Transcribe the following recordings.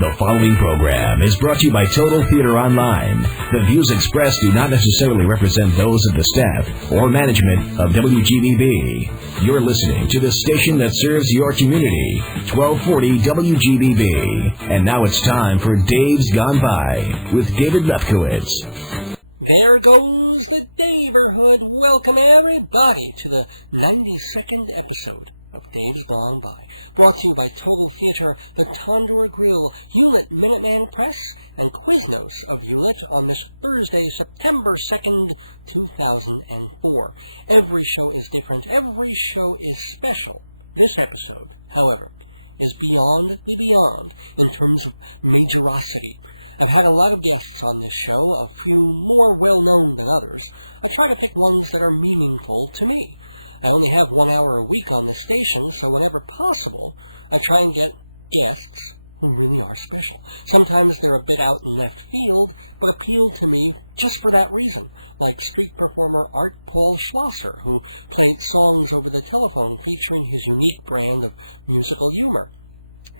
The following program is brought to you by Total Theater Online. The views expressed do not necessarily represent those of the staff or management of WGBB. You're listening to the station that serves your community, 1240 WGBB. And now it's time for Dave's Gone By with David Lefkowitz. There goes the Daverhood. Welcome everybody to the 92nd episode of Dave's Gone By, brought to you by Total Theater, the Tandoor Grill, Hewlett Minuteman Press, and Quiznos of Hewlett on this Thursday, September 2nd, 2004. Every show is different. Every show is special. This episode, however, is beyond the beyond in terms of majorosity. I've had a lot of guests on this show, a few more well-known than others. I try to pick ones that are meaningful to me. I only have 1 hour a week on this station, so whenever possible, I try and get guests who really are special. Sometimes they're a bit out in left field, but appeal to me just for that reason, like street performer Art Paul Schlosser, who played songs over the telephone featuring his unique brand of musical humor.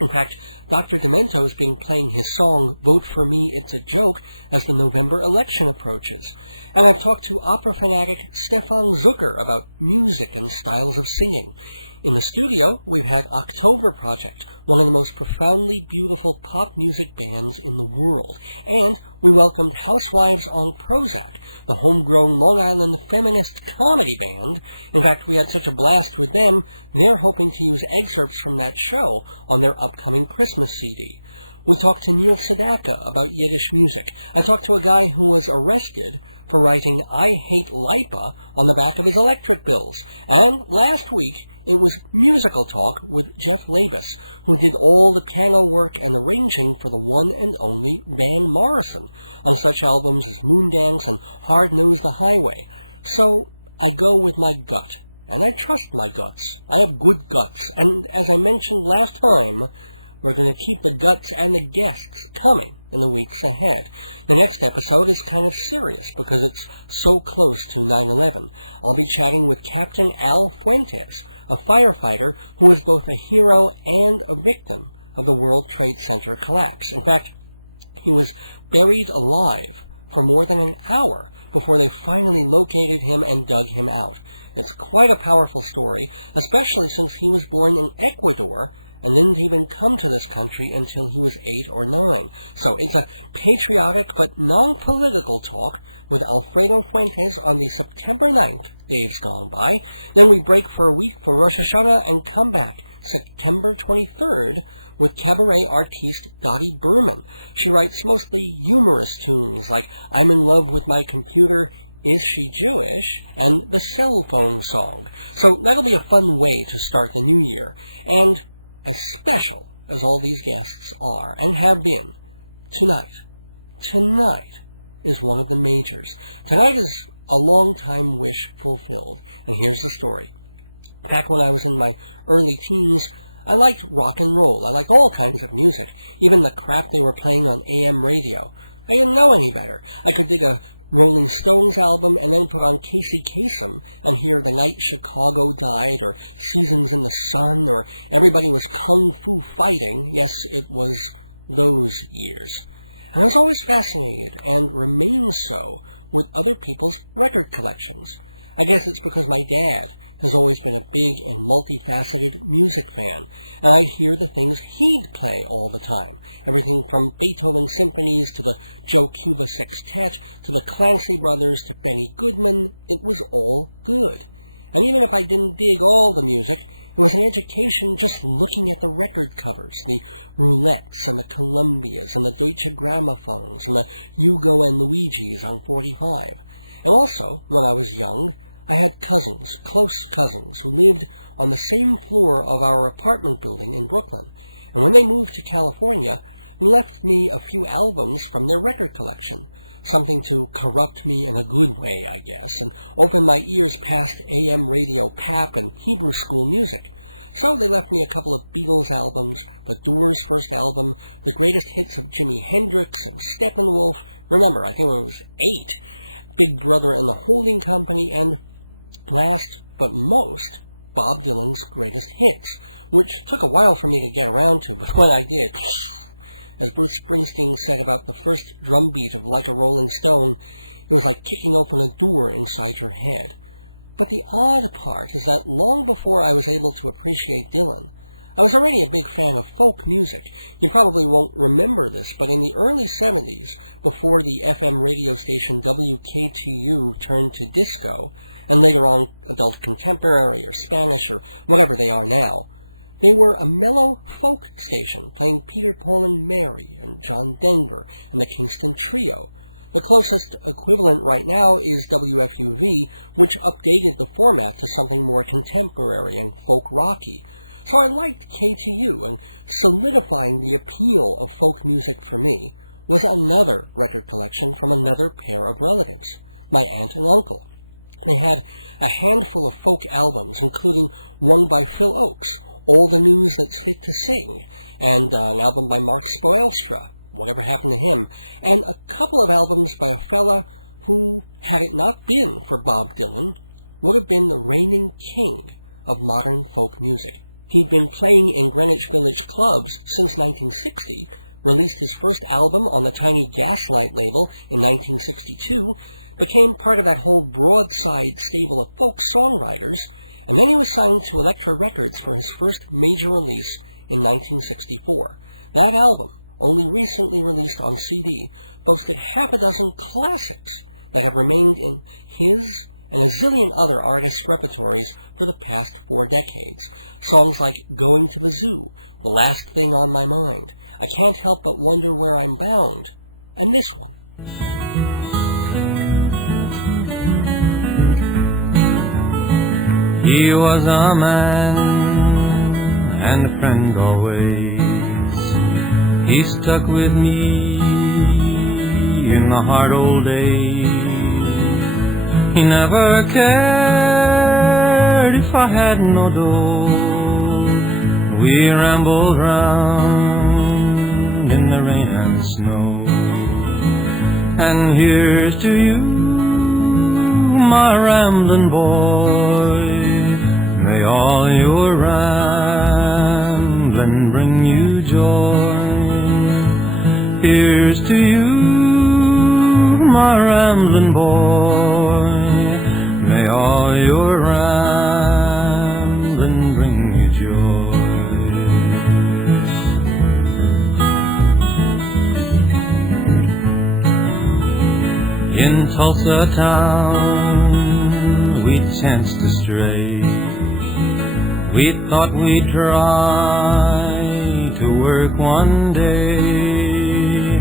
In fact, Dr. Demento's been playing his song, Vote For Me, It's a Joke, as the November election approaches. And I've talked to opera fanatic Stefan Zucker about music and styles of singing. In the studio, we've had October Project, one of the most profoundly beautiful pop music bands in the world. And we welcomed Housewives on Prozac, the homegrown Long Island feminist comedy band. In fact, we had such a blast with them, they're hoping to use excerpts from that show on their upcoming Christmas CD. We talked to Neil Sedaka about Yiddish music. I talked to a guy who was arrested for writing I Hate Lipa on the back of his electric bills. And last week, it was musical talk with Jeff Labus, who did all the piano work and arranging for the one and only Van Morrison on such albums as Moondance and Hard Knows the Highway. So I go with my gut, and I trust my guts. I have good guts, and as I mentioned last time, we're going to keep the guts and the guests coming in the weeks ahead. The next episode is kind of serious because it's so close to 9/11. I'll be chatting with Captain Al Fuentes, a firefighter who is both a hero and a victim of the World Trade Center collapse. In fact, he was buried alive for more than an hour before they finally located him and dug him out. It's quite a powerful story, especially since he was born in Ecuador and didn't even come to this country until he was 8 or 9. So it's a patriotic but non-political talk with Alfredo Fuentes on the September 9th Dave's Gone By. Then we break for a week for Rosh Hashanah and come back September 23rd with cabaret artiste Dottie Berman. She writes mostly humorous tunes like I'm in Love with My Computer, Is She Jewish, and the Cell Phone Song. So that'll be a fun way to start the new year. And as special as all these guests are and have been, tonight is one of the majors. Tonight is a long-time wish fulfilled, and here's the story. Back when I was in my early teens, I liked rock and roll. I liked all kinds of music, even the crap they were playing on AM radio. I didn't know any better. I could dig a Rolling Stones album and then put on Casey Kasem and hear The Night Chicago Died or Seasons in the Sun or Everybody Was Kung Fu Fighting. Yes, it was those years. And I was always fascinated, and remain so, with other people's record collections. I guess it's because my dad has always been a big and multifaceted music fan, and I'd hear the things he'd play all the time. Everything from Beethoven symphonies to the Joe Cuba Sextet to the Clancy Brothers to Benny Goodman, it was all good. And even if I didn't dig all the music, it was an education just looking at the record covers, the Roulettes and the Columbias and the Deutsche Grammophones and the Hugo and Luigi's on 45. And also, when I was young, I had cousins, close cousins, who lived on the same floor of our apartment building in Brooklyn. And when they moved to California, they left me a few albums from their record collection, something to corrupt me in a good way, I guess, and open my ears past AM radio pap and Hebrew school music. So they left me a couple of Beatles albums, the Doors' first album, the greatest hits of Jimi Hendrix and Steppenwolf. Remember, I think it was 8. Big Brother and the Holding Company, and last but most, Bob Dylan's greatest hits, which took a while for me to get around to, but when I did, As Bruce Springsteen said about the first drum beat of Like a Rolling Stone, it was like kicking open a door inside your head. But the odd part is that long before I was able to appreciate Dylan, I was already a big fan of folk music. You probably won't remember this, but in the early 70s, before the FM radio station WKTU turned to disco, and later on adult contemporary or Spanish or whatever they are now, they were a mellow folk station, playing Peter, Paul and Mary and John Denver and the Kingston Trio. The closest equivalent right now is WFUV, which updated the format to something more contemporary and folk rocky. So I liked KTU, and solidifying the appeal of folk music for me was another record collection from another pair of relatives, my aunt and uncle. They had a handful of folk albums, including one by Phil Oakes, All the News That's Fit to Sing, and an album by Mark Spoelstra, Whatever Happened to Him, and a couple of albums by a fella who, had it not been for Bob Dylan, would have been the reigning king of modern folk music. He'd been playing in Greenwich Village clubs since 1960, released his first album on the tiny Gaslight label in 1962, became part of that whole broadside stable of folk songwriters, and then he was signed to Elektra Records for his first major release in 1964. That album, only recently released on CD, boasted half a dozen classics that have remained in his and a zillion other artists' repertories for the past 4 decades. Songs like Going to the Zoo, The Last Thing on My Mind, I Can't Help But Wonder Where I'm Bound, and this one. He was a man and a friend always. He stuck with me in the hard old days. He never cared if I had no dough. We rambled round in the rain and snow. And here's to you, my rambling boy. May all your rambling bring you joy. Here's to you, my rambling boy. May all your rambling bring you joy. In Tulsa town we chanced to stray. We thought we'd try to work one day.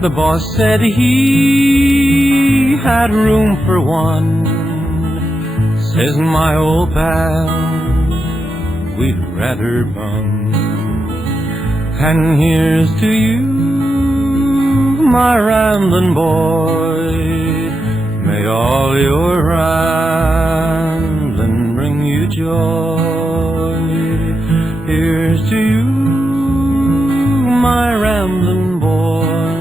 The boss said he had room for one. Says my old pal, we'd rather bum. And here's to you, my rambling boy. May all your rambling bring you joy. Here's to you, my rambling boy.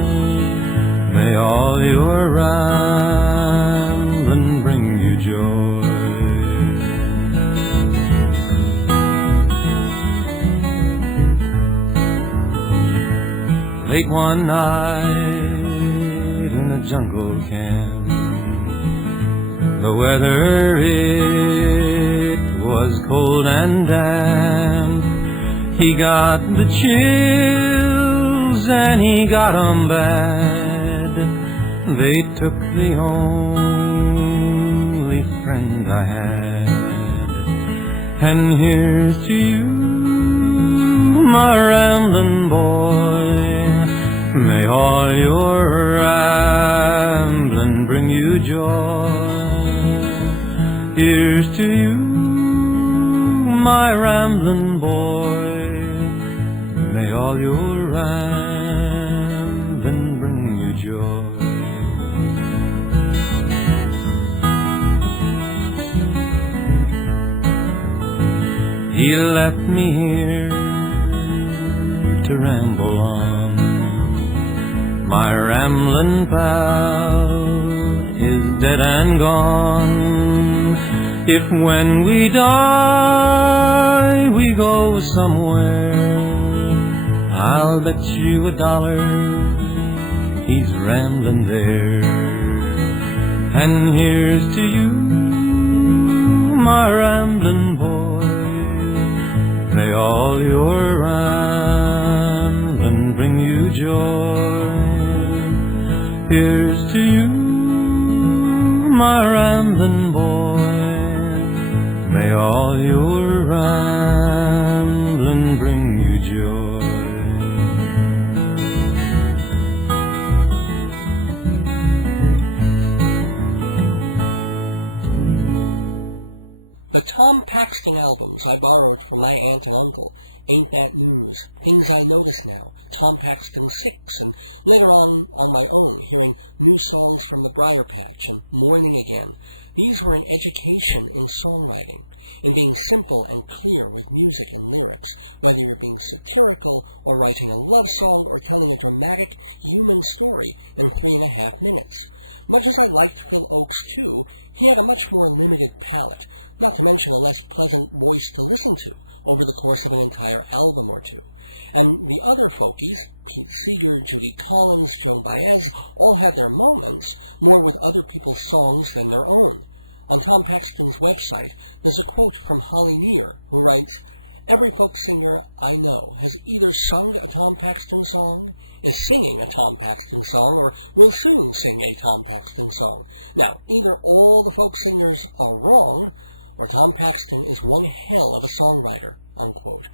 May all your rambling bring you joy. Late one night in a jungle camp, the weather it was cold and damp. He got the chills and he got 'em bad. They took the only friend I had. And here's to you, my rambling boy. May all your rambling bring you joy. Here's to you, my rambling boy. May all your rambling bring you joy. He left me here to ramble on. My rambling pal is dead and gone. If when we die we go somewhere, I'll bet you $1 he's rambling there. And here's to you, my rambling boy, may all your rambling bring you joy. Here's to you, my rambling boy, may all your rambling bring you joy. The Tom Paxton albums I borrowed from my aunt and uncle, Ain't That News, Things I Notice Now, Tom Paxton 6, and later on my own, hearing new songs from the Briar Patch and Morning Again. These were an education in songwriting, in being simple and clear with music and lyrics, whether you're being satirical or writing a love song or telling a dramatic human story in 3.5 minutes. Much as I liked Phil Oakes too, he had a much more limited palette, not to mention a less pleasant voice to listen to over the course of an entire album or two. And the other folkies, Pete Seeger, Judy Collins, Joan Baez, all had their moments, more with other people's songs than their own. On Tom Paxton's website, there's a quote from Holly Near, who writes, "Every folk singer I know has either sung a Tom Paxton song, is singing a Tom Paxton song, or will soon sing a Tom Paxton song. Now, either all the folk singers are wrong, or Tom Paxton is one hell of a songwriter," unquote.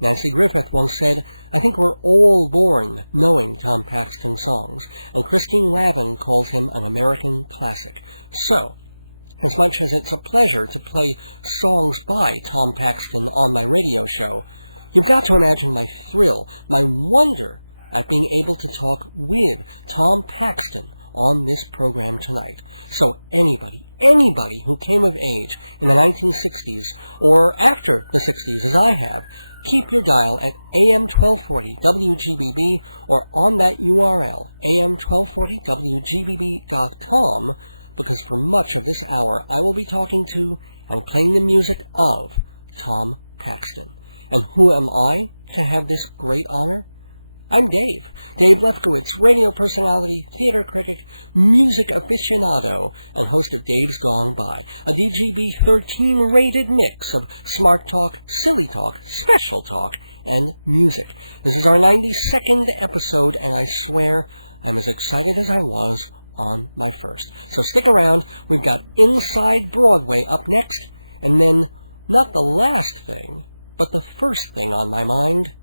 Nancy Griffith once said, "I think we're all born knowing Tom Paxton songs," and Christine Lavin calls him an American classic. So, as much as it's a pleasure to play songs by Tom Paxton on my radio show, you've got to imagine my thrill, my wonder at being able to talk with Tom Paxton on this program tonight. So anybody who came of age in the 1960s or after the 60s, as I have, keep your dial at AM 1240 WGBB or on that URL, am1240wgbb.com, because for much of this hour I will be talking to and playing the music of Tom Paxton. And who am I to have this great honor? I'm Dave Lefkowitz, radio personality, theater critic, music aficionado, and host of Dave's Gone By, a DGB-13 rated mix of smart talk, silly talk, special talk, and music. This is our 92nd episode, and I swear I'm as excited as I was on my first. So stick around. We've got Inside Broadway up next, and then, not the last thing, but the first thing on my mind,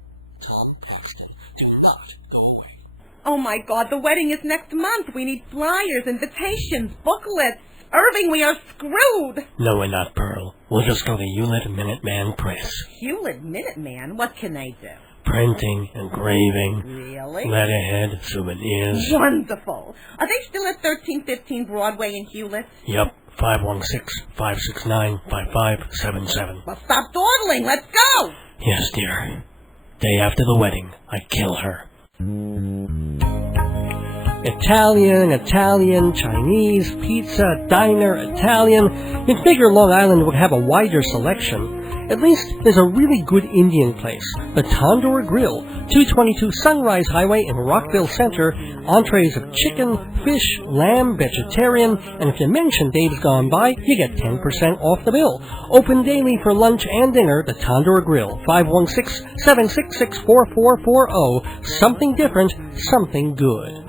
Tom Paxton. Do not go away. Oh my God, the wedding is next month. We need flyers, invitations, booklets. Irving, we are screwed. No, we're not, Pearl. We'll just go to Hewlett Minuteman Press. Hewlett Minuteman? What can they do? Printing, engraving, really? letterhead, souvenirs. Wonderful. Are they still at 1315 Broadway in Hewlett? Yep, 516-569-5577. Well, stop dawdling. Let's go. Yes, dear. Day after the wedding, I kill her. Italian, Chinese, pizza, diner, Italian. You'd figure Long Island would have a wider selection. At least there's a really good Indian place, the Tandoor Grill, 222 Sunrise Highway in Rockville Center. Entrees of chicken, fish, lamb, vegetarian, and if you mention Dave's Gone By, you get 10% off the bill. Open daily for lunch and dinner, the Tandoor Grill, 516-766-4440. Something different, something good.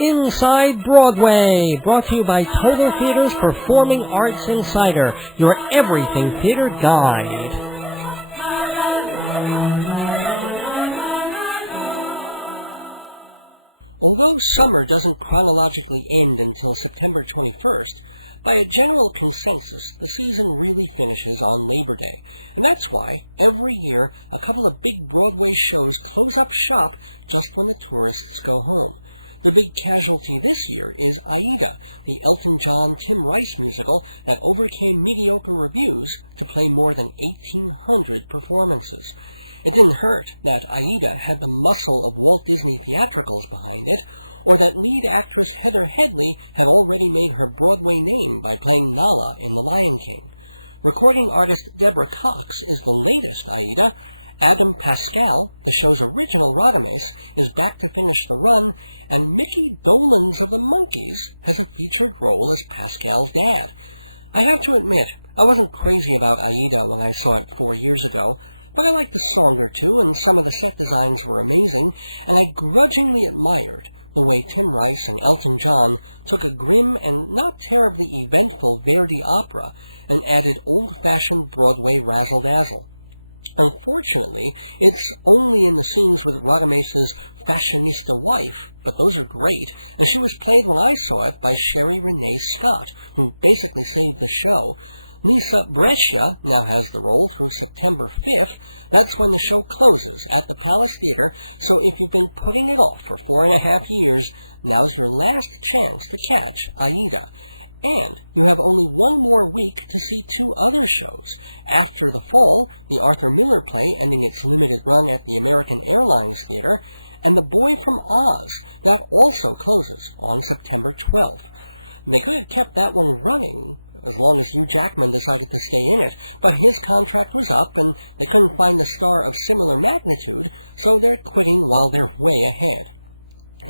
Inside Broadway, brought to you by Total Theater's Performing Arts Insider, your everything theater guide. Although summer doesn't chronologically end until September 21st, by a general consensus, the season really finishes on Labor Day, and that's why, every year, a couple of big Broadway shows close up shop just when the tourists go home. The big casualty this year is Aida, the Elton John Tim Rice musical that overcame mediocre reviews to play more than 1,800 performances. It didn't hurt that Aida had the muscle of Walt Disney theatricals behind it, or that lead actress Heather Headley had already made her Broadway name by playing Nala in The Lion King. Recording artist Deborah Cox is the latest Aida. Adam Pascal, the show's original Radames, is back to finish the run, and Mickey Dolenz of the Monkees has a featured role as Pascal's dad. I have to admit, I wasn't crazy about Aida when I saw it 4 years ago, but I liked a song or two, and some of the set designs were amazing, and I grudgingly admired the way Tim Rice and Elton John took a grim and not terribly eventful Verdi opera and added old-fashioned Broadway razzle-dazzle. Unfortunately, it's only in the scenes with Radames's fashionista wife, but those are great, and she was played when I saw it by Sherry Renee Scott, who basically saved the show. Lisa Brescia now has the role through September 5th. That's when the show closes at the Palace Theater, so if you've been putting it off for 4.5 years, now's your last chance to catch Aida. And you have only one more week to see 2 other shows. After the fall, the Arthur Miller play ending its limited run at the American Airlines Theater, and The Boy from Oz, that also closes on September 12th. They could have kept that one running as long as Hugh Jackman decided to stay in it, but his contract was up and they couldn't find a star of similar magnitude, so they're quitting while they're way ahead.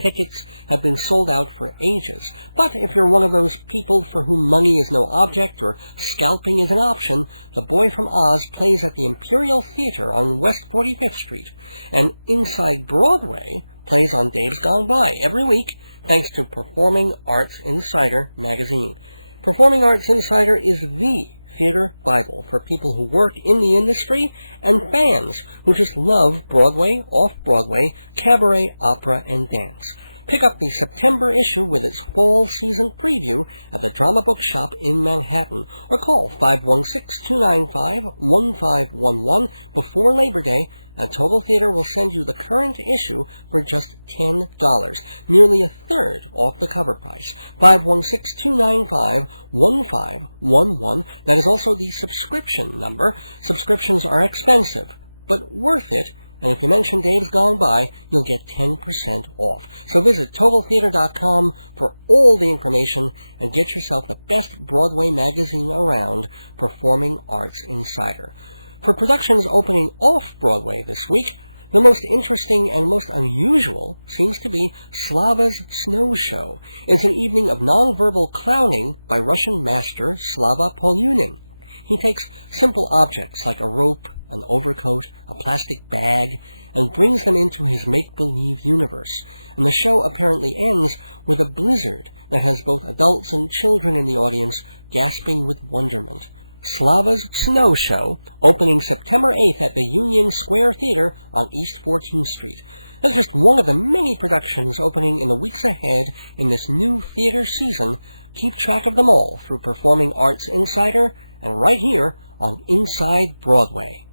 Tickets have been sold out for ages, but if you're one of those people for whom money is no object or scalping is an option, The Boy from Oz plays at the Imperial Theater on West 45th Street, and Inside Broadway plays on Days Gone By every week, thanks to Performing Arts Insider magazine. Performing Arts Insider is the theater Bible for people who work in the industry and fans who just love Broadway, off-Broadway, cabaret, opera, and dance. Pick up the September issue with its fall season preview at the Drama Book Shop in Manhattan, or call 516-295-1511 before Labor Day, and Total Theater will send you the current issue for just $10, nearly a third off the cover price. 516-295-1511. That is also the subscription number. Subscriptions are expensive, but worth it. And if you mention Dave's Gone By, you'll get 10% off. So visit TotalTheater.com for all the information and get yourself the best Broadway magazine around, Performing Arts Insider. For productions opening off-Broadway this week, the most interesting and most unusual seems to be Slava's Snow Show. It's an evening of nonverbal clowning by Russian master Slava Polyunin. He takes simple objects like a rope, an overcoat, a plastic bag, and brings them into his make-believe universe. And the show apparently ends with a blizzard that has both adults and children in the audience gasping with wonderment. Slava's Snow Show, opening September 8th at the Union Square Theater on East 14th Street. That's just one of the many productions opening in the weeks ahead in this new theater season. Keep track of them all through Performing Arts Insider and right here on Inside Broadway.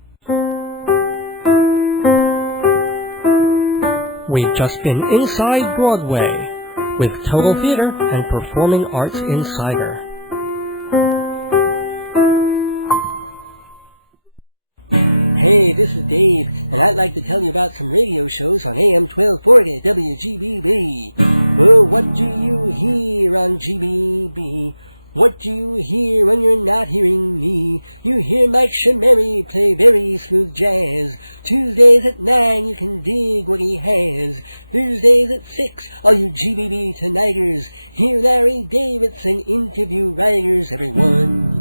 We've just been Inside Broadway with Total Theater and Performing Arts Insider. Hey, this is Dave, and I'd like to tell you about some radio shows on AM 1240 WGBB. Oh, what do you hear on GBB? What do you hear when you're not hearing me? You hear Mike Shameri play very smooth jazz. Tuesdays at 9 you can dig what he has. Thursdays at 6, all you GBB tonighters, hear Larry Davidson interview writers, everyone.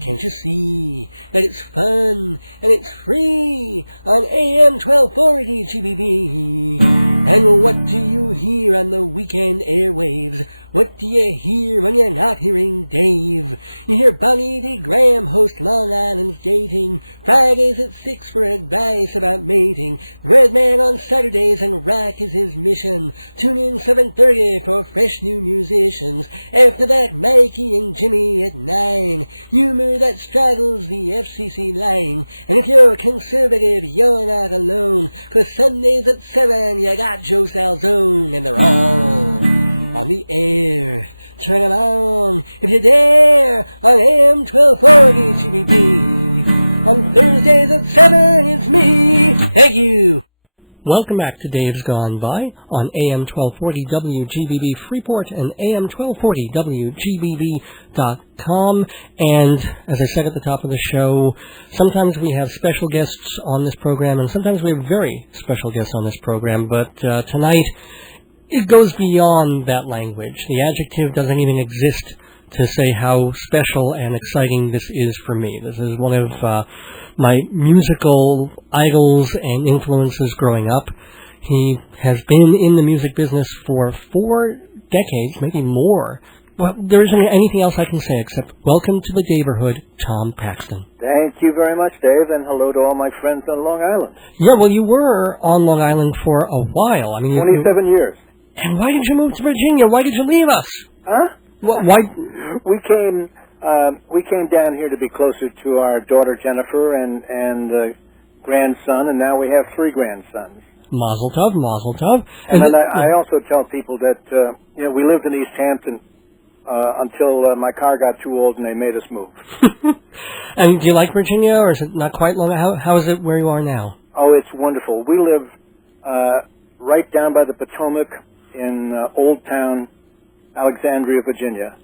Can't you see that it's fun and it's free on AM 1240 GBB? And what do you hear on the weekend airwaves? What do you hear when you're not hearing Dave? You hear Bonnie D. Graham host Long Island's Dating, Fridays at 6 for advice about mating. Redman on Saturdays and rock is his mission. Tune in 7:30 for fresh new musicians. After that, Mikey and Jimmy at 9. Humor that straddles the FCC line. And if you're conservative, you're not alone. 'Cause Sundays at 7, you got Joe Salzone, and they're all on the air. Turn 'em on if you dare on AM 1240 GBB. On Thursdays at 7, it's me. Thank you. Welcome back to Dave's Gone By on AM 1240 WGBB Freeport and AM 1240 WGBB.com. And as I said at the top of the show, sometimes we have special guests on this program, and sometimes we have very special guests on this program. But tonight, it goes beyond that language. The adjective doesn't even exist to say how special and exciting this is for me. This is one of my musical idols and influences growing up. He has been in the music business for 4 decades, maybe more. Well, there isn't anything else I can say except welcome to the neighborhood, Tom Paxton. Thank you very much, Dave, and hello to all my friends on Long Island. Yeah, well, you were on Long Island for a while. I mean, 27 years. And why did you move to Virginia? Why did you leave us? Huh? Why? We came down here to be closer to our daughter Jennifer and grandson, and now we have 3 grandsons. Mazel tov, mazel tov. And then I also tell people that we lived in East Hampton until my car got too old and they made us move. And do you like Virginia, or is it not quite long? How is it where you are now? Oh, it's wonderful. We live right down by the Potomac in Old Town, Alexandria, Virginia.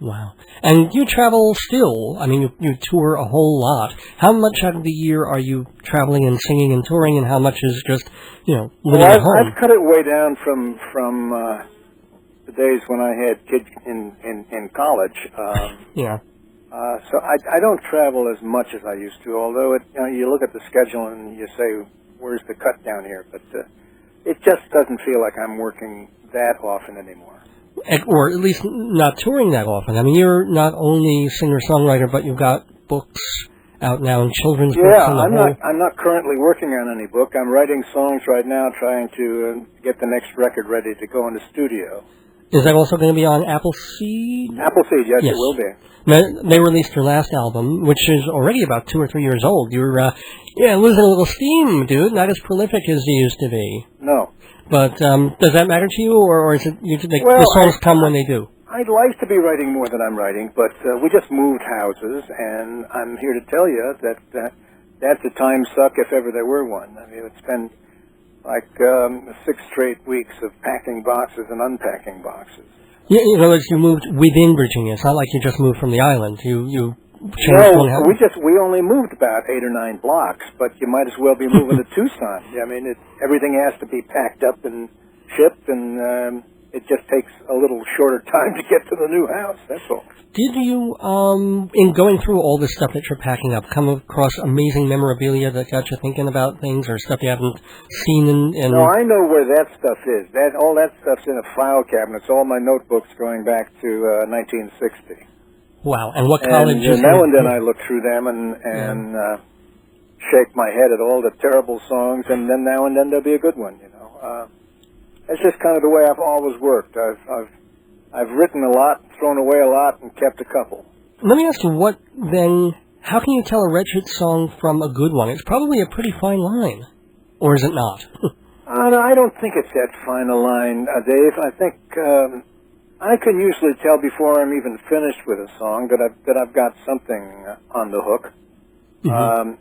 Wow. And you travel still. I mean, you tour a whole lot. How much out of the year are you traveling and singing and touring, and how much is just, living at home? I've cut it way down from the days when I had kids in college. Yeah. So I don't travel as much as I used to, although you look at the schedule and you say, where's the cut down here? But it just doesn't feel like I'm working that often anymore. Or at least not touring that often. I mean, you're not only singer-songwriter, but you've got books out now and children's books. Yeah, I'm not currently working on any book. I'm writing songs right now, trying to get the next record ready to go in the studio. Is that also going to be on Appleseed? Appleseed, yes, it will be. They released your last album, which is already about 2 or 3 years old. You're losing a little steam, dude. Not as prolific as you used to be. No. But does that matter to you, or is it the songs come when they do? I'd like to be writing more than I'm writing, but we just moved houses, and I'm here to tell you that that's a time suck if ever there were one. I mean, it's been like 6 straight weeks of packing boxes and unpacking boxes. Yeah, in other words, you moved within Virginia. It's not like you just moved from the island. You changed one house. We only moved about 8 or 9 blocks, but you might as well be moving to Tucson. I mean, everything has to be packed up and shipped, and it just takes a little shorter time to get to the new house, that's all. Did you, in going through all this stuff that you're packing up, come across amazing memorabilia that got you thinking about things, or stuff you haven't seen in... No, I know where that stuff is. All that stuff's in a file cabinet. It's all my notebooks going back to 1960. Wow, and what college is now and then I look through them and shake my head at all the terrible songs, and then now and then there'll be a good one, It's just kind of the way I've always worked. I've written a lot, thrown away a lot, and kept a couple. Let me ask you, how can you tell a wretched song from a good one? It's probably a pretty fine line. Or is it not? I don't think it's that fine a line, Dave. I think I can usually tell before I'm even finished with a song that I've got something on the hook. Mm-hmm.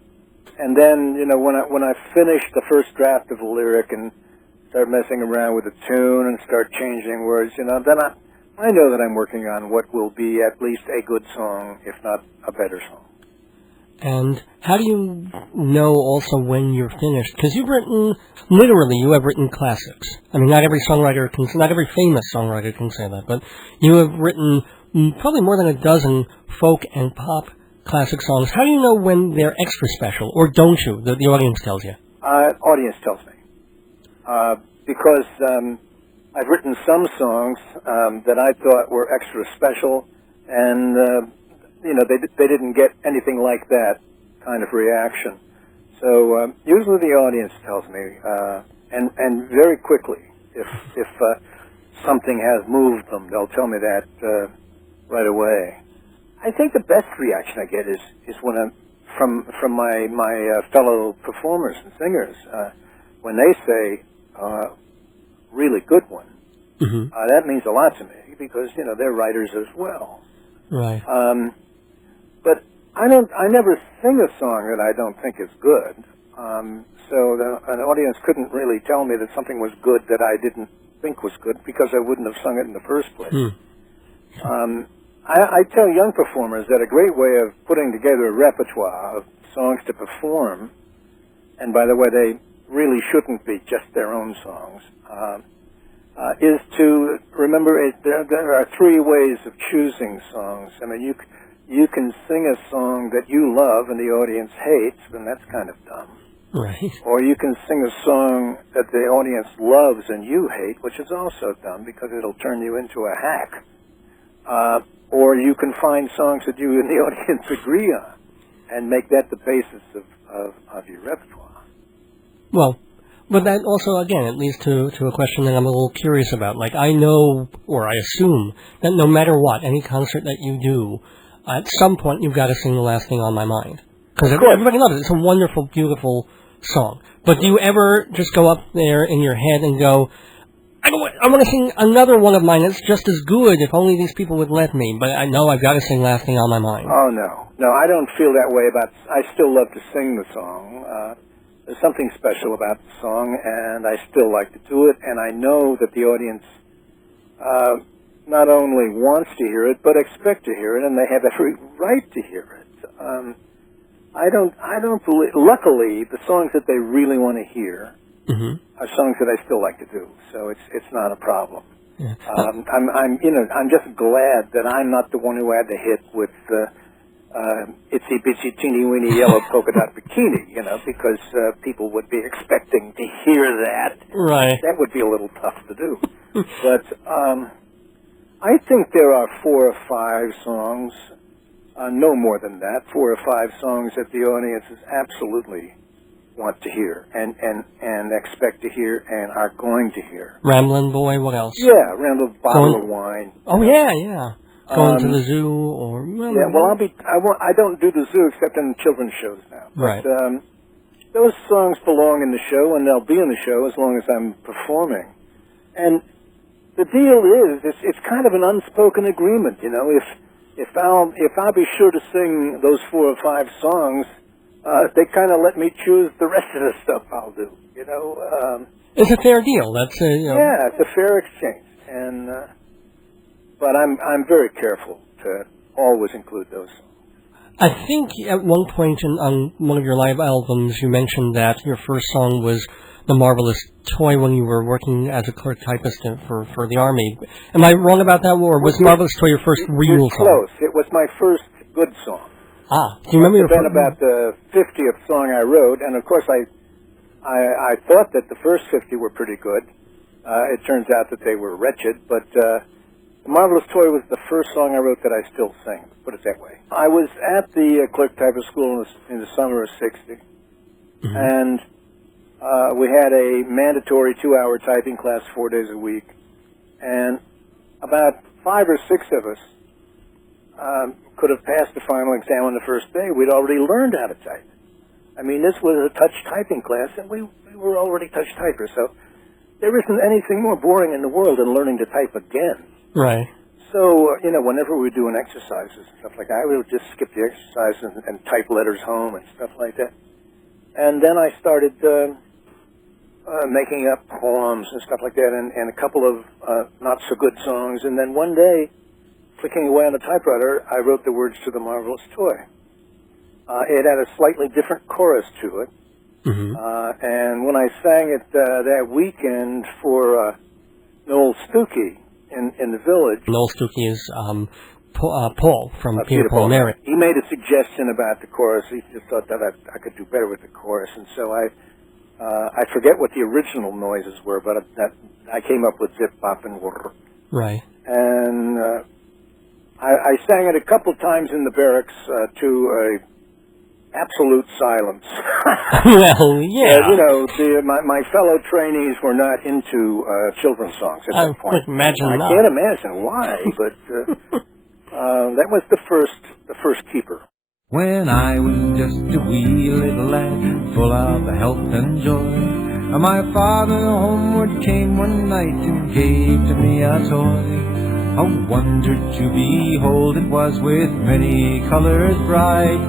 And then, when I finish the first draft of a lyric and start messing around with the tune and start changing words, then I know that I'm working on what will be at least a good song, if not a better song. And how do you know also when you're finished? Because you have written classics. I mean, not every famous songwriter can say that, but you have written probably more than a dozen folk and pop classic songs. How do you know when they're extra special, or don't you? The audience tells you. Audience tells me. Because I've written some songs that I thought were extra special, and they didn't get anything like that kind of reaction. So usually the audience tells me, and very quickly, if something has moved them, they'll tell me that right away. I think the best reaction I get is when from my fellow performers and singers when they say really good one. Mm-hmm. That means a lot to me because they're writers as well. Right. But I never sing a song that I don't think is good. So an audience couldn't really tell me that something was good that I didn't think was good because I wouldn't have sung it in the first place. I tell young performers that a great way of putting together a repertoire of songs to perform, and by the way, they really shouldn't be just their own songs, is to remember there are three ways of choosing songs. I mean, you can sing a song that you love and the audience hates, and that's kind of dumb. Right. Or you can sing a song that the audience loves and you hate, which is also dumb because it'll turn you into a hack. Or you can find songs that you and the audience agree on and make that the basis of your repertoire. Well, but that also, again, it leads to a question that I'm a little curious about. Like, I know, or I assume, that no matter what, any concert that you do, at some point you've got to sing The Last Thing on My Mind. Because everybody loves it. It's a wonderful, beautiful song. But do you ever just go up there in your head and go, I want to sing another one of mine that's just as good if only these people would let me, but I know I've got to sing Last Thing on My Mind. Oh, no. No, I don't feel that way about... I still love to sing the song. There's something special about the song, and I still like to do it, and I know that the audience not only wants to hear it, but expect to hear it, and they have every right to hear it. I don't believe... Luckily, the songs that they really want to hear are songs that I still like to do, so it's not a problem. Yeah. I'm just glad that I'm not the one who had the hit with Itsy Bitsy Teeny Weeny Yellow Polka Dot Bikini, because people would be expecting to hear that. Right. That would be a little tough to do. But I think there are 4 or 5 songs, no more than that, 4 or 5 songs that the audiences absolutely want to hear and expect to hear and are going to hear. Ramblin' Boy, what else? Yeah, Ramblin' Bottle of Wine. Oh, yeah. Going to the zoo or... I don't do the zoo except in children's shows now. Right. But, those songs belong in the show, and they'll be in the show as long as I'm performing. And the deal is, it's kind of an unspoken agreement, If I'll be sure to sing those 4 or 5 songs, they kind of let me choose the rest of the stuff I'll do, It's a fair deal. That's Yeah, it's a fair exchange, and but I'm very careful to always include those songs. I think at one point on one of your live albums, you mentioned that your first song was The Marvelous Toy when you were working as a clerk typist for the Army. Am I wrong about that, or was Marvelous Toy your first real song? Close. It was my first good song. Ah, do you remember your first? About the 50th song I wrote, and of course I thought that the first 50 were pretty good. It turns out that they were wretched, but The Marvelous Toy was the first song I wrote that I still sing, put it that way. I was at the clerk typist school in the summer of '60, and we had a mandatory 2-hour typing class 4 days a week, and about 5 or 6 of us could have passed the final exam on the first day. We'd already learned how to type. I mean, this was a touch typing class, and we were already touch typers, so there isn't anything more boring in the world than learning to type again. Right. So, whenever we were doing exercises and stuff like that, I would just skip the exercises and type letters home and stuff like that. And then I started making up poems and stuff like that, and a couple of not-so-good songs. And then one day, clicking away on the typewriter, I wrote the words to The Marvelous Toy. It had a slightly different chorus to it. And when I sang it that weekend for Noel Stookie in the village... Noel Stookie is Paul from Peter, Paul, and Mary. He made a suggestion about the chorus. He just thought that I could do better with the chorus. And so I forget what the original noises were, but I came up with zip, bop, and whirr. Right. And I sang it a couple times in the barracks to absolute silence. Well, yeah. My fellow trainees were not into children's songs at that point. I can't imagine why, but that was the first keeper. When I was just a wee little lad, full of health and joy, my father homeward came one night and gave to me a toy. A wonder to behold it was with many colors bright.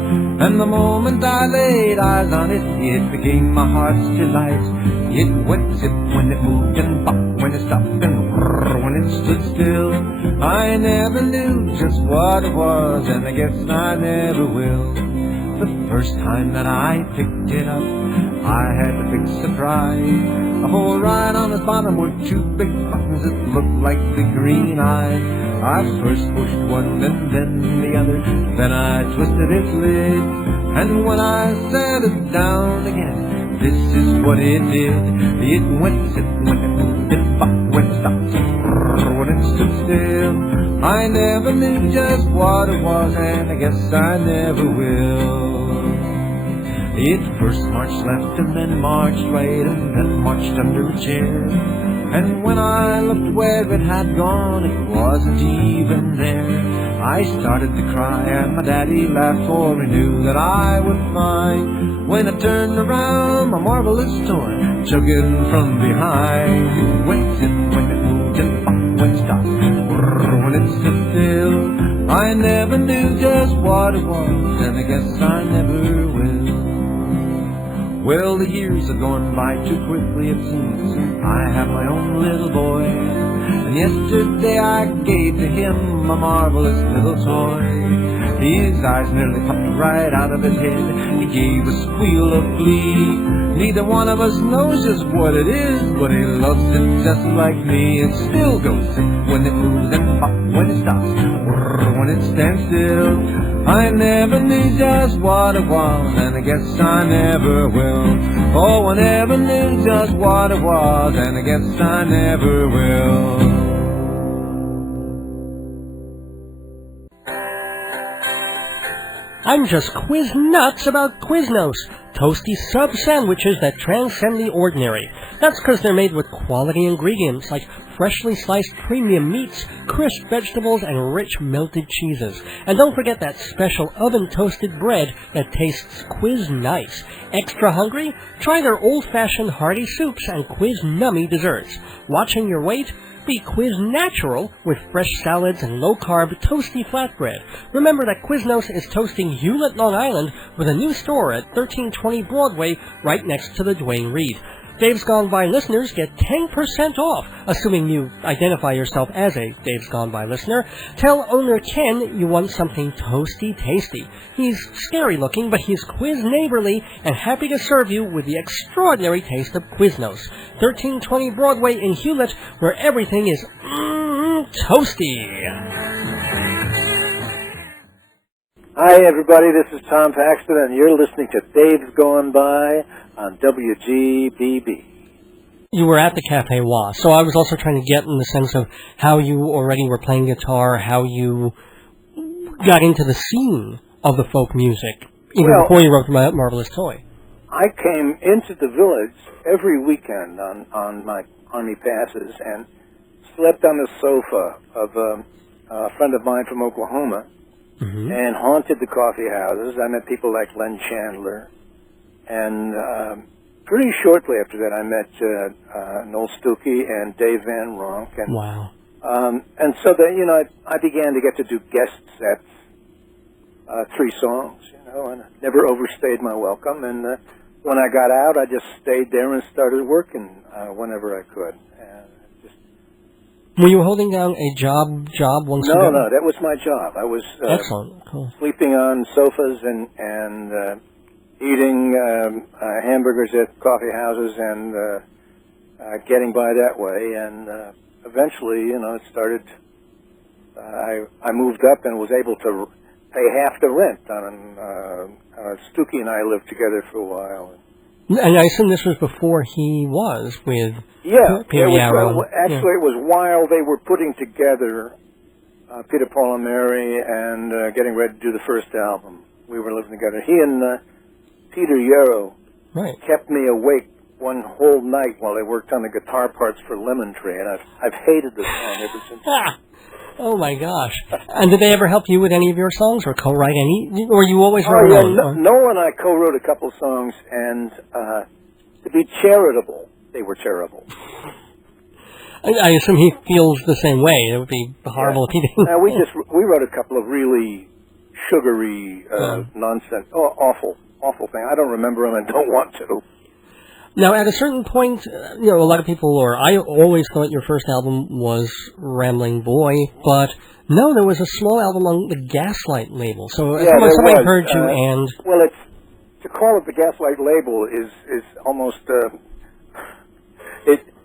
And the moment I laid eyes on it, it became my heart's delight. It went zip when it moved and bop when it stopped and whirr when it stood still. I never knew just what it was, and I guess I never will. The first time that I picked it up, I had a big surprise. The whole ride on its bottom were two big buttons that looked like the green eyes. I first pushed one and then the other, then I twisted its lid. And when I set it down again, this is what it did. It went zip when it moved and bop when it stopped and when it stood still. I never knew just what it was, and I guess I never will. It first marched left and then marched right and then marched under a chair. And when I looked where it had gone, it wasn't even there. I started to cry and my daddy laughed, for he knew that I would find. When I turned around, my marvelous toy chugging from behind. It went zip when it moved and pop when it stopped, whirr when it stood still. I never knew just what it was, and I guess I never will. Well, the years are going by too quickly, it seems. I have my own little boy, and yesterday I gave to him a marvelous little toy. His eyes nearly popped right out of his head. He gave a squeal of glee. Neither one of us knows just what it is, but he loves it just like me. It still goes zip when it moves and pop when it stops, whirr when it stands still. I never knew just what it was, and I guess I never will. Oh, I never knew just what it was, and I guess I never will. I'm just quiz nuts about Quiznos, toasty sub sandwiches that transcend the ordinary. That's because they're made with quality ingredients like freshly sliced premium meats, crisp vegetables, and rich melted cheeses. And don't forget that special oven-toasted bread that tastes quiz nice. Extra hungry? Try their old-fashioned hearty soups and quiz nummy desserts. Watching your weight? Be Quiz Natural with fresh salads and low-carb toasty flatbread. Remember that Quiznos is toasting Hewlett, Long Island with a new store at 1320 Broadway right next to the Duane Reade. Dave's Gone By listeners get 10% off, assuming you identify yourself as a Dave's Gone By listener. Tell owner Ken you want something toasty tasty. He's scary looking, but he's quiz neighborly and happy to serve you with the extraordinary taste of Quiznos. 1320 Broadway in Hewlett, where everything is toasty. Hi, everybody. This is Tom Paxton, and you're listening to Dave's Gone By on WGBB. You were at the Cafe Wa, so I was also trying to get in the sense of how you already were playing guitar, how you got into the scene of the folk music, even before you wrote Marvelous Toy. I came into the village every weekend on my Army passes and slept on the sofa of a friend of mine from Oklahoma. Mm-hmm. And haunted the coffee houses. I met people like Len Chandler. And pretty shortly after that, I met Noel Stuckey and Dave Van Ronk. And, wow. And so, I began to get to do guest sets, 3 songs, and I never overstayed my welcome. And when I got out, I just stayed there and started working whenever I could. Were you holding down a job once you got... No, that was my job. I was excellent. Cool. Sleeping on sofas and eating hamburgers at coffee houses and getting by that way. And eventually, it started... I moved up and was able to pay half the rent. Stuckey and I lived together for a while. And I assume this was before he was with Peter Yarrow. Actually, it was while they were putting together Peter, Paul, and Mary and getting ready to do the first album. We were living together. He and Peter Yarrow kept me awake one whole night while they worked on the guitar parts for Lemon Tree, and I've hated the song ever since. Oh, my gosh. And did they ever help you with any of your songs or co-write any? Or you always wrote alone? Noel and I co-wrote a couple songs, and to be charitable, they were terrible. I assume he feels the same way. It would be horrible if he didn't. We wrote a couple of really sugary nonsense, awful thing. I don't remember them and don't want to. Now, at a certain point, a lot of people, or I always thought your first album was Rambling Boy, but no, there was a small album on the Gaslight label. So somebody heard you and... Well, to call it the Gaslight label is almost...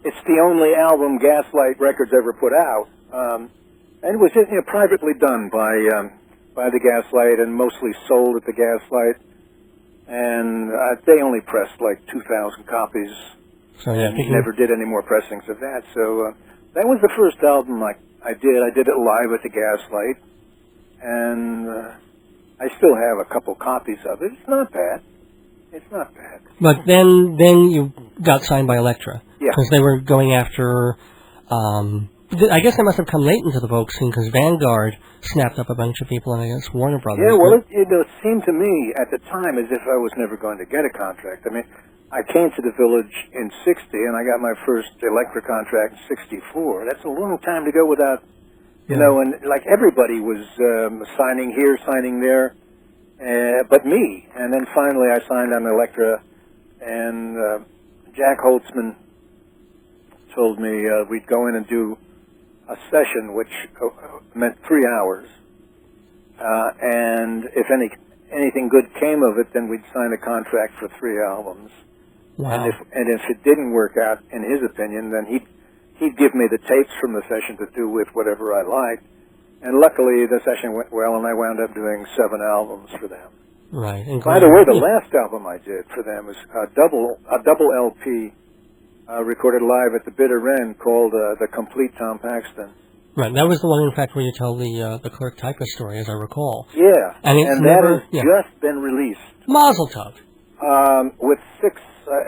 It's the only album Gaslight Records ever put out. And it was privately done by the Gaslight and mostly sold at the Gaslight. And they only pressed like 2,000 copies. So yeah, never did any more pressings of that. So that was the first album I did. I did it live at the Gaslight, and I still have a couple copies of it. It's not bad. But then you got signed by Elektra. Yeah. Because they were going after. I guess they must have come late into the folk scene because Vanguard snapped up a bunch of people, and I guess Warner Brothers. Yeah, well, it seemed to me at the time as if I was never going to get a contract. I mean, I came to the Village in '60, and I got my first Elektra contract in '64. That's a long time to go without, and like everybody was signing here, signing there, but me. And then finally I signed on Elektra, and Jack Holtzman told me we'd go in and do a session, which meant 3 hours, and if anything good came of it, then we'd sign a contract for 3 albums. Wow. And if it didn't work out, in his opinion, then he'd give me the tapes from the session to do with whatever I liked. And luckily, the session went well, and I wound up doing 7 albums for them. Right. By the way, the last album I did for them was a double LP. Recorded live at the Bitter End called The Complete Tom Paxton. Right, that was the one, in fact, where you tell the clerk typist story, as I recall. Yeah, and that has just been released. Mazel tov. With 6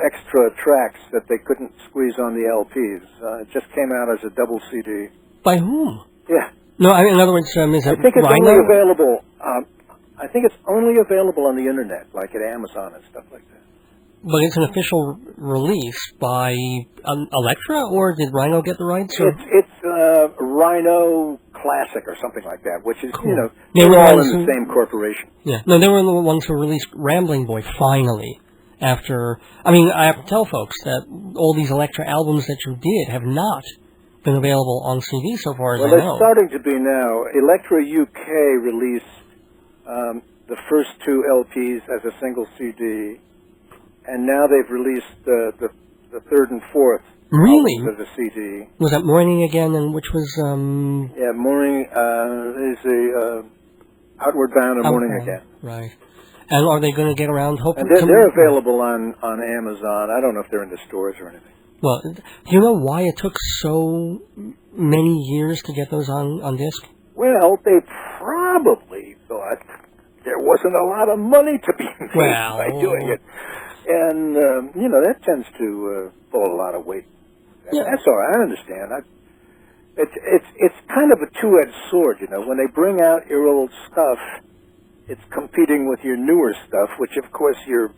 extra tracks that they couldn't squeeze on the LPs. It just came out as a double CD. By whom? Yeah. No, in other words, is it I think it's Rhino? only available. I think it's only available on the internet, like at Amazon and stuff like that. But it's an official release by Elektra, or did Rhino get the rights? Or? It's Rhino Classic or something like that, which is, cool. They were all in the same corporation. Yeah. No, they were the ones who released Rambling Boy, finally. After, I have to tell folks that all these Elektra albums that you did have not been available on CD so far as I know. Well, they're starting to be now. Elektra UK released the first 2 LPs as a single CD. And now they've released the 3rd and 4th really as a CD. Was that Morning Again, and which was Yeah, Morning is the Outward Bound and Morning Again. Right. And are they going to get around? Hopefully, and they're available on Amazon. I don't know if they're in the stores or anything. Well, do you know why it took so many years to get those on disc? Well, they probably thought there wasn't a lot of money to be made by doing it. And, that tends to pull a lot of weight. Yeah. That's all right. I understand. It's kind of a two-edged sword, When they bring out your old stuff, it's competing with your newer stuff, which, of course, you're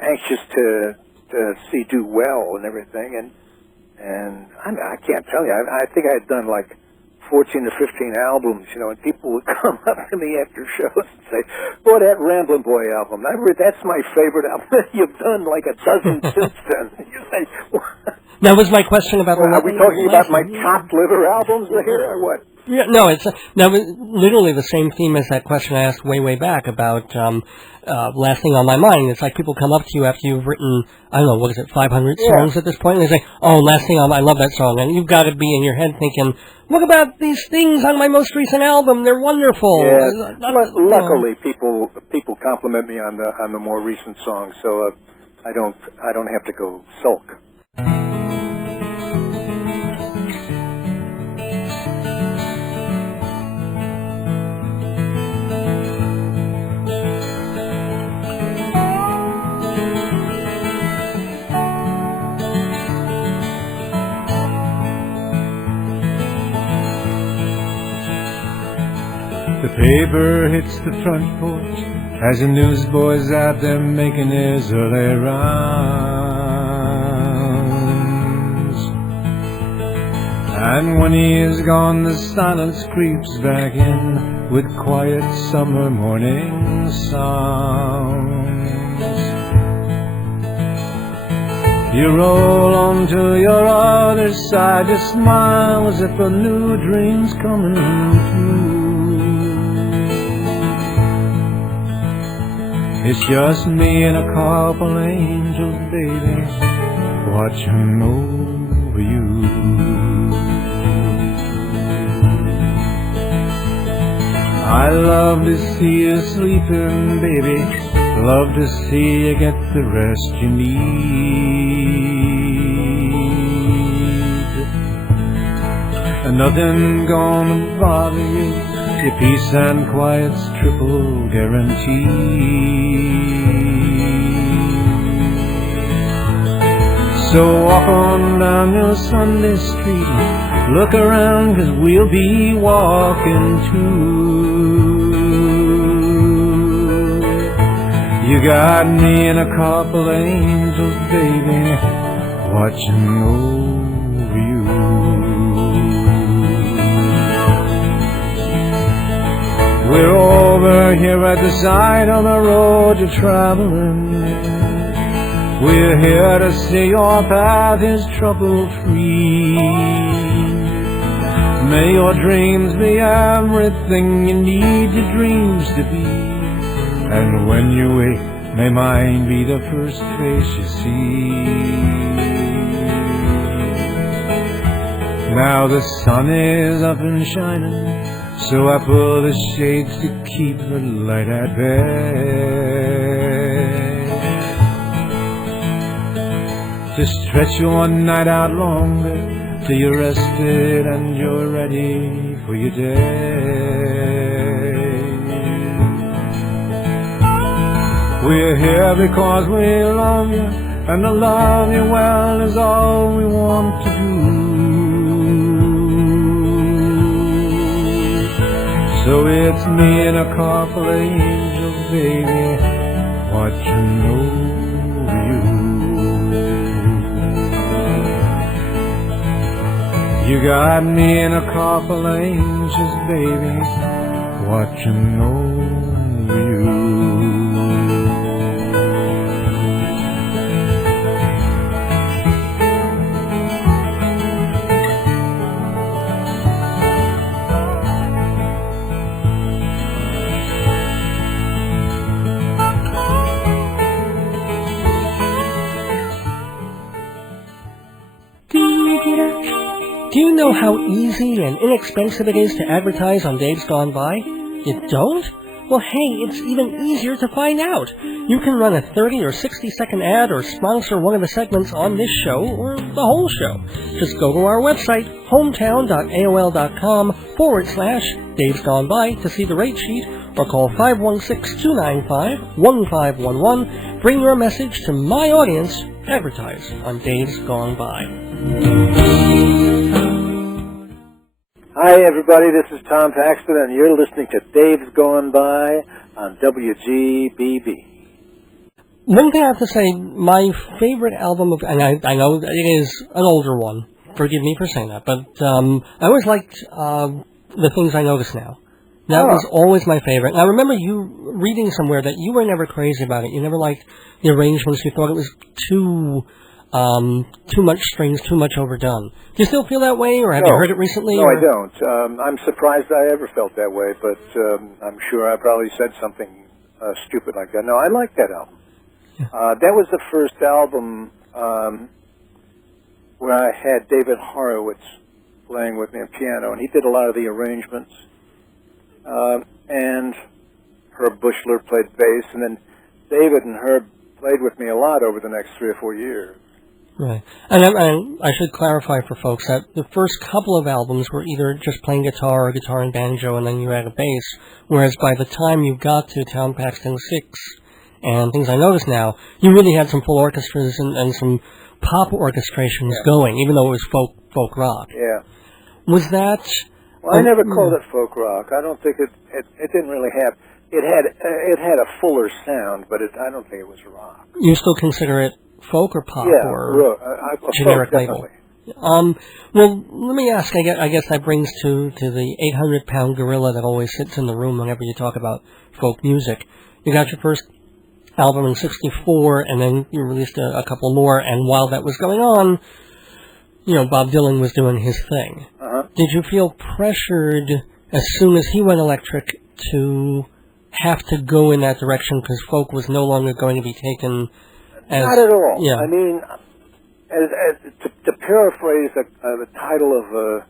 anxious to see do well and everything. And I can't tell you. I think I had done, 14 or 15 albums, and people would come up to me after shows and say, boy, that Ramblin' Boy album, that's my favorite album. You've done a dozen since then. You say, what? That was my question about... Are we talking about my chopped liver albums here, or what? Yeah, no, it's literally the same theme as that question I asked way back about Last Thing on My Mind. It's like people come up to you after you've written, 500 songs at this point, and they say, oh, Last Thing on I love that song. And you've got to be in your head thinking, what about these things on my most recent album? They're wonderful. Yeah. Luckily, people compliment me on the more recent songs, so I don't have to go sulk. Paper hits the front porch as the newsboys out there making his early rounds. And when he is gone, the silence creeps back in with quiet summer morning sounds. You roll on to your other side, you smile as if a new dream's coming true. It's just me and a couple angels, baby, watching over you. I love to see you sleeping, baby. Love to see you get the rest you need. And nothing gonna bother you. Your peace and quiet's triple guaranteed. So walk on down your Sunday street. Look around, 'cause we'll be walking too. You got me and a couple angels, baby, watching over you. We're over here at the side of the road you're traveling. We're here to see your path is trouble-free. May your dreams be everything you need the dreams to be. And when you wake, may mine be the first face you see. Now the sun is up and shining, so I pull the shades to keep the light at bay. To stretch your night out longer, till you're rested and you're ready for your day. We're here because we love you, and to love you well is all we want to do. So it's me and a couple angels, baby, watching over you. You got me and a couple angels, baby, watching over you. Do you know how easy and inexpensive it is to advertise on Days Gone By? You don't? Well, hey, it's even easier to find out. You can run a 30 or 60-second ad or sponsor one of the segments on this show or the whole show. Just go to our website, hometown.aol.com/Days Gone By to see the rate sheet, or call 516-295-1511. Bring your message to my audience. Advertise on Days Gone By. Hi, everybody. This is Tom Paxton, and you're listening to Dave's Gone By on WGBB. One thing I have to say, my favorite album of, and I know that it is an older one, forgive me for saying that, but I always liked The Things I Notice Now. That was always my favorite. And I remember you reading somewhere that you were never crazy about it. You never liked the arrangements. You thought it was too much strings, too much overdone. Do you still feel that way, or have you heard it recently? No, I don't. I'm surprised I ever felt that way, but I'm sure I probably said something stupid like that. No, I like that album. Yeah. That was the first album where I had David Horowitz playing with me on piano, and he did a lot of the arrangements. And Herb Bushler played bass, and then David and Herb played with me a lot over the next 3 or 4 years. Right. And I should clarify for folks that the first couple of albums were either just playing guitar or guitar and banjo, and then you had a bass, whereas by the time you got to Tom Paxton 6 and Things I Notice Now, you really had some full orchestras and some pop orchestrations going, even though it was folk rock. Yeah. Was that... Well, I never called it folk rock. I don't think it didn't really have... It had a fuller sound, but I don't think it was rock. You still consider it folk or pop, or a generic folk, label? Definitely. Well, let me ask, I guess that brings to the 800-pound gorilla that always sits in the room whenever you talk about folk music. You got your first album in '64, and then you released a couple more, and while that was going on, Bob Dylan was doing his thing. Uh-huh. Did you feel pressured as soon as he went electric to have to go in that direction because folk was no longer going to be taken as... Not at all. Yeah. I mean, to paraphrase the title of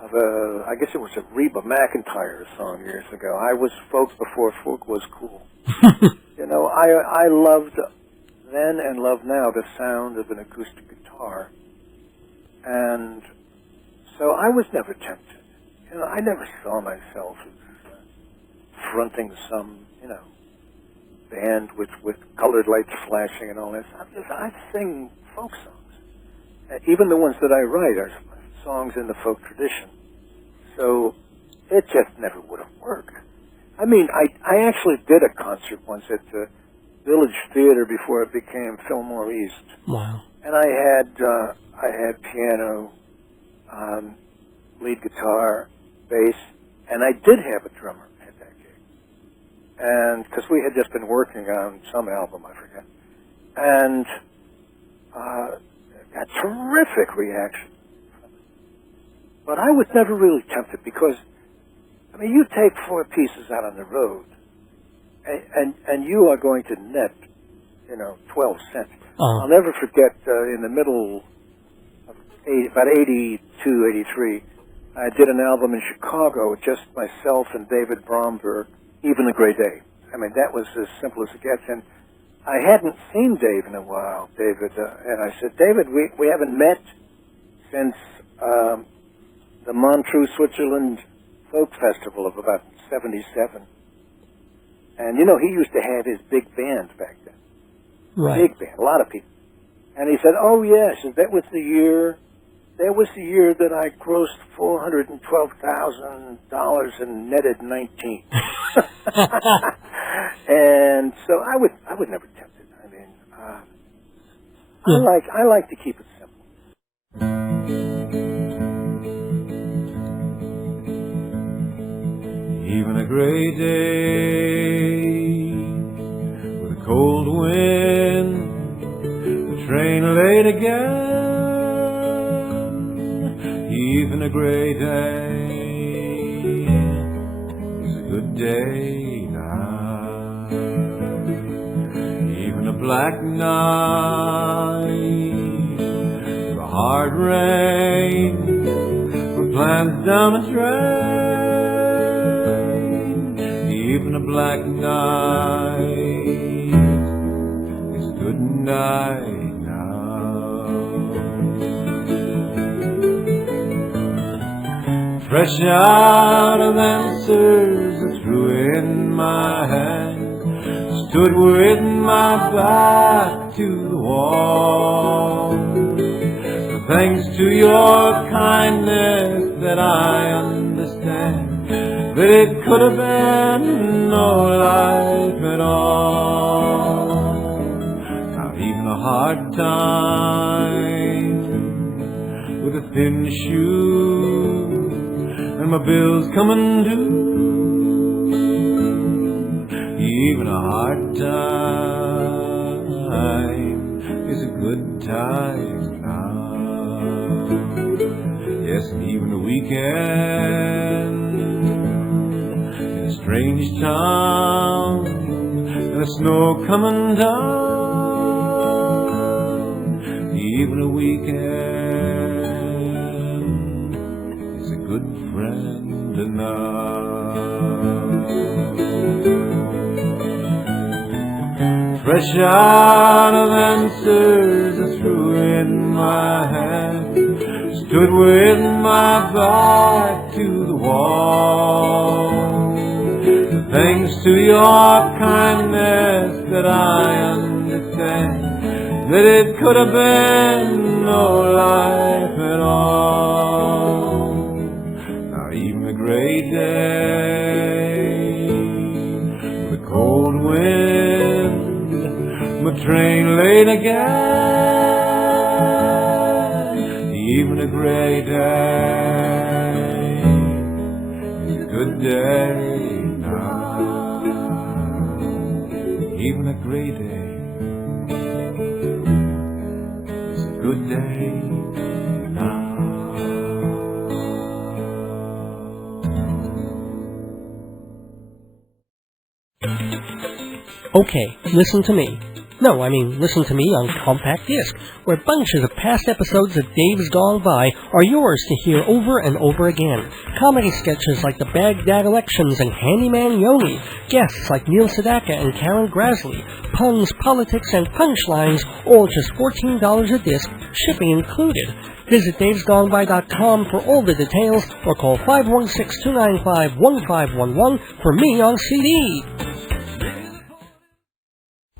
I guess it was a Reba McEntire song years ago, I was folk before folk was cool. I loved then and love now the sound of an acoustic guitar. And so I was never tempted. I never saw myself as fronting some, band with colored lights flashing and all that. I sing folk songs. Even the ones that I write are songs in the folk tradition. So it just never would have worked. I mean, I actually did a concert once at the Village Theater before it became Fillmore East. Wow. And I had piano, lead guitar, bass, and I did have a drummer at that gig. And because we had just been working on some album, I forget. And a terrific reaction. But I was never really tempted because, you take 4 pieces out on the road, and you are going to net, 12 cents. Uh-huh. I'll never forget in the middle of about 82, 83, I did an album in Chicago, just myself and David Bromberg, Even a Gray Day. That was as simple as it gets. And I hadn't seen Dave in a while, David, and I said, David, we haven't met since the Montreux, Switzerland Folk Festival of about 77. And, he used to have his big band back then. Right. Big band, a lot of people. And he said, oh, yes, that was the year that I grossed $412,000 and netted 19. And so I would never tempt it. I like to keep it simple. Even a gray day with a cold wind, the train late again. Even a gray day is a good day now. Even a black night, the hard rain, with plans down a drain. Even a black night is a good night. Fresh out of answers I threw in my hand, stood with my back to the wall. Thanks to your kindness that I understand that it could have been no life at all. Not even a hard time with a thin shoe, and my bills coming due. Even a hard time is a good time now. Yes, and even a weekend in a strange town, and the snow coming down. Even a weekend is a good friend enough. Fresh out of answers I threw in my hand, stood with my back to the wall. Thanks to your kindness that I understand that it could have been no life at all. Now even a gray day, the cold wind, my train late again. even a gray day is a good day now. Even a gray day is a good day now. Okay, listen to me. No, I mean, listen to me on compact disc, where bunches of past episodes of Dave's Gone By are yours to hear over and over again. Comedy sketches like the Baghdad elections and Handyman Yoni, guests like Neil Sedaka and Karen Grasley, puns, politics, and punchlines, all just $14 a disc, shipping included. Visit davesgoneby.com for all the details, or call 516-295-1511 for me on CD.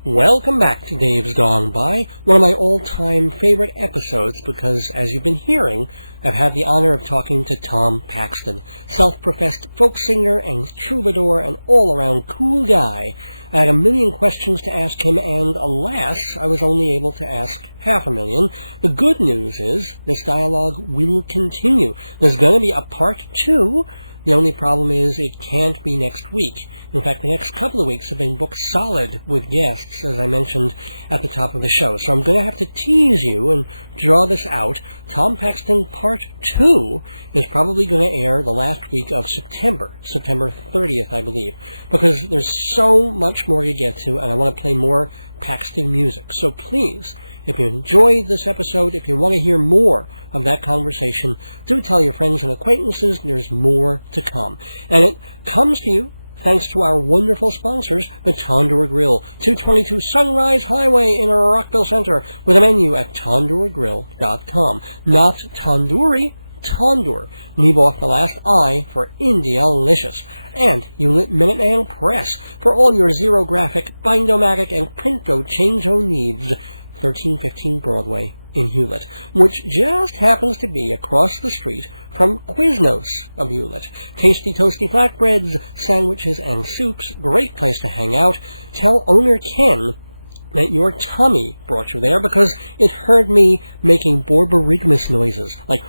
Welcome back to Dave's Gone By, one of my all-time favorite episodes because, as you've been hearing, I've had the honor of talking to Tom Paxton, self-professed folk singer and troubadour and all-around cool guy. I had a million questions to ask him, and alas, I was only able to ask 500,000. The good news is this dialogue will continue. There's going to be a part 2. The only problem is it can't be next week. In fact, the next couple of weeks have been booked solid with guests, as I mentioned at the top of the show. So I'm going to have to tease you and draw this out. Tom Paxton Part 2 is probably going to air the last week of September 30th, I believe, because there's so much more to get to, and I want to play more Paxton music. So please, if you enjoyed this episode, if you want to hear more of that conversation, do tell your friends and acquaintances there's more to come. And it comes to you thanks to our wonderful sponsors, the Tandoor Grill, 222 Sunrise Highway in Rockville Center, with a menu at tandoorgrill.com. Not tandoori, Tandoor. Leave off the last I for India-licious. And Hewlett Minuteman Press for all your zero-graphic, bindomatic, and print-go change-o needs. 1315 Broadway in Hewlett, which just happens to be across the street from Quiznos of Hewlett. Tasty toasty flatbreads, sandwiches, and soups, great place to hang out. Tell owner Ken that your tummy brought you there because it heard me making borborygmus noises, like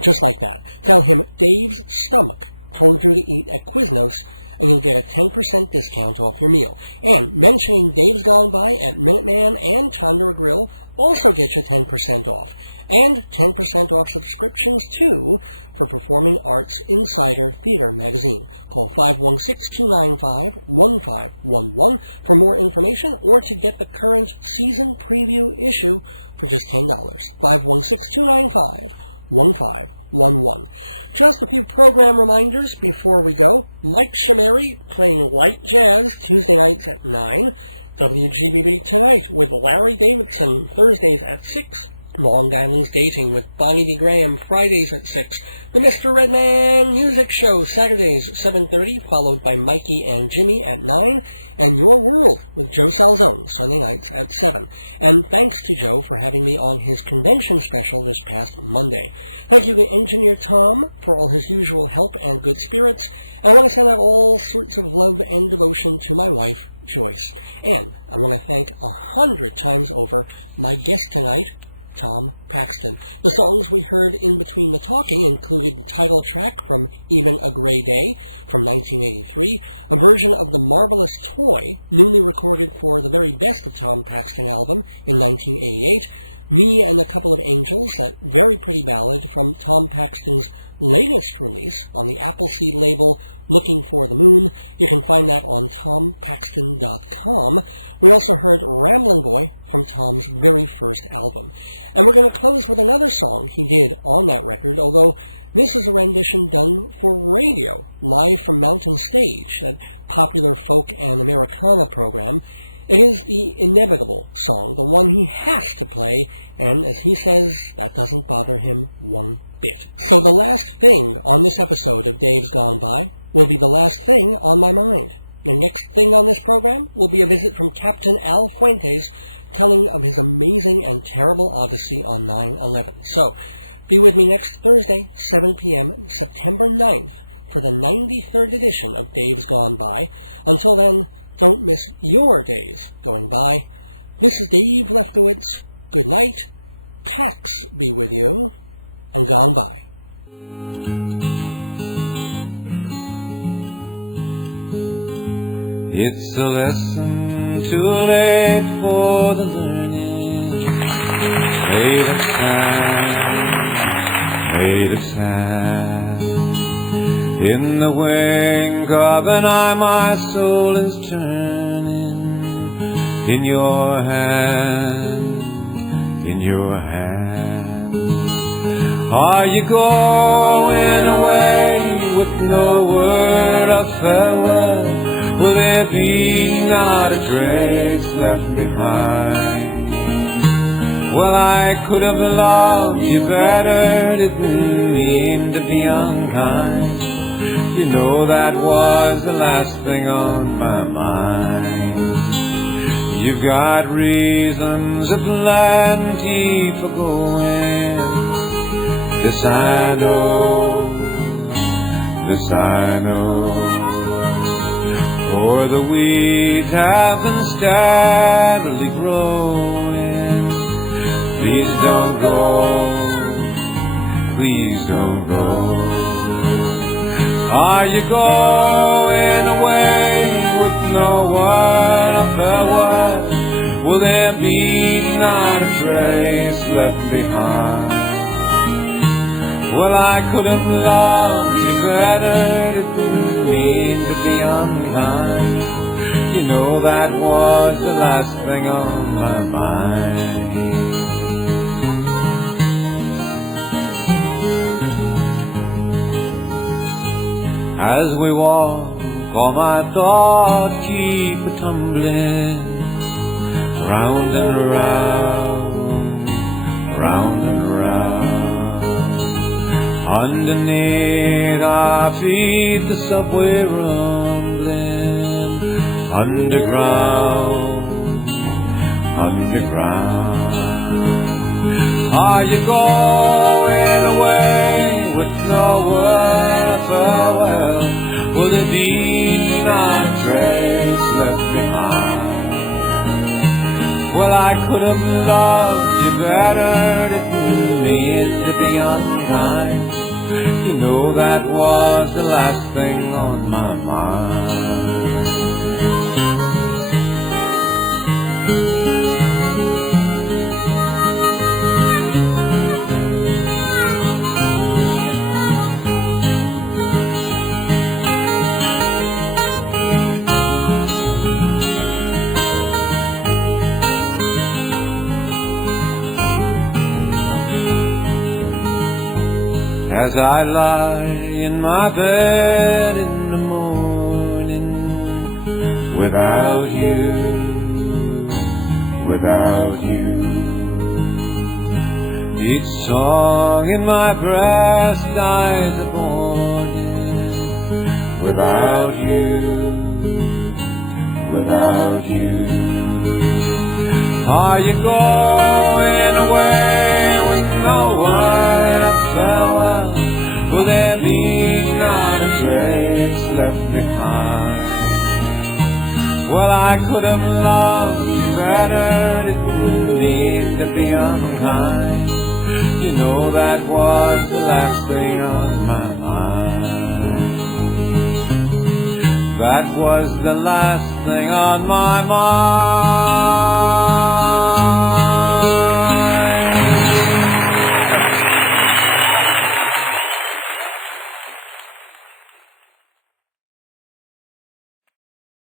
just like that. Tell him Dave's stomach told you to eat at Quiznos, and you'll get a 10% discount off your meal. And mentioning Dave's Gone By at Minuteman and Tandoor Grill also gets you 10% off. And 10% off subscriptions, too, for Performing Arts Insider Theater magazine. Call 516-295-1511 for more information or to get the season preview issue for just $10. 516-295-1511. Just a few program reminders before we go. Mike Shameri playing light jazz Tuesday nights at 9. WGBB Tonight with Larry Davidson Thursdays at 6. Long Island's Dating with Bonnie D. Graham Fridays at 6. The Mr. Redman Music Show Saturdays 7:30, followed by Mikey and Jimmy at 9. And Your World with Joe Salzone Sunday nights at 7. And thanks to Joe for having me on his convention special this past Monday. Thank you to Engineer Tom for all his usual help and good spirits. And I want to send out all sorts of love and devotion to my wife, Joyce. And I want to thank 100 times over my guest tonight, Tom Paxton. The songs we heard in between the talking included the title track from Even a Gray Day from 1983, a version of The Marvelous Toy, newly recorded for the very best of Tom Paxton album in 1988, Me and a Couple of Angels, that very pretty ballad from Tom Paxton's latest release on the Appleseed label, Looking for the Moon. You can find that on tompaxton.com. We also heard Ramblin' Boy from Tom's very first album. And we're going to close with another song he did on that record, although this is a rendition done for radio, live from Mountain Stage, that popular folk and Americana program. It is the inevitable song, the one he has to play, and as he says, that doesn't bother him one bit. So the last thing on this episode of Dave's Gone By will be the last thing on my mind. The next thing on this program will be a visit from Captain Al Fuentes telling of his amazing and terrible odyssey on 9/11. So, be with me next Thursday, 7 p.m., September 9th, for the 93rd edition of Dave's Gone By. Until then, don't miss your days going by. This is Dave Lefkowitz. Good night, Pax be with you, and gone by. It's a lesson too late for the learning. Made of sand. In the wink of an eye, my soul is turning. In your hand. Are you going away with no word of farewell? Will there be not a trace left behind? Well, I could have loved you better, didn't mean to be unkind. You know that was the last thing on my mind. You've got reasons aplenty for going. This I know. For the weeds have been steadily growing. Please don't go. Are you going away with no word of farewell? Will there be not a trace left behind? Well, I could have loved you better, didn't mean to be unkind. You know that was the last thing on my mind. As we walk, all my thoughts keep a-tumbling, round and round, round and round. Underneath our feet the subway rumbling, underground, underground. Are you going away with no word of farewell? Will there be not a trace left behind? Well, I could have loved you better, didn't mean to be unkind. You know that was the last thing on my mind. As I lie in my bed in the morning, without you, each song in my breast dies a born without you. Are you going away with no word of farewell? Will there be not a trace left behind? Well, I could have loved you better, didn't mean to be unkind. You know that was the last thing on my mind. That was the last thing on my mind.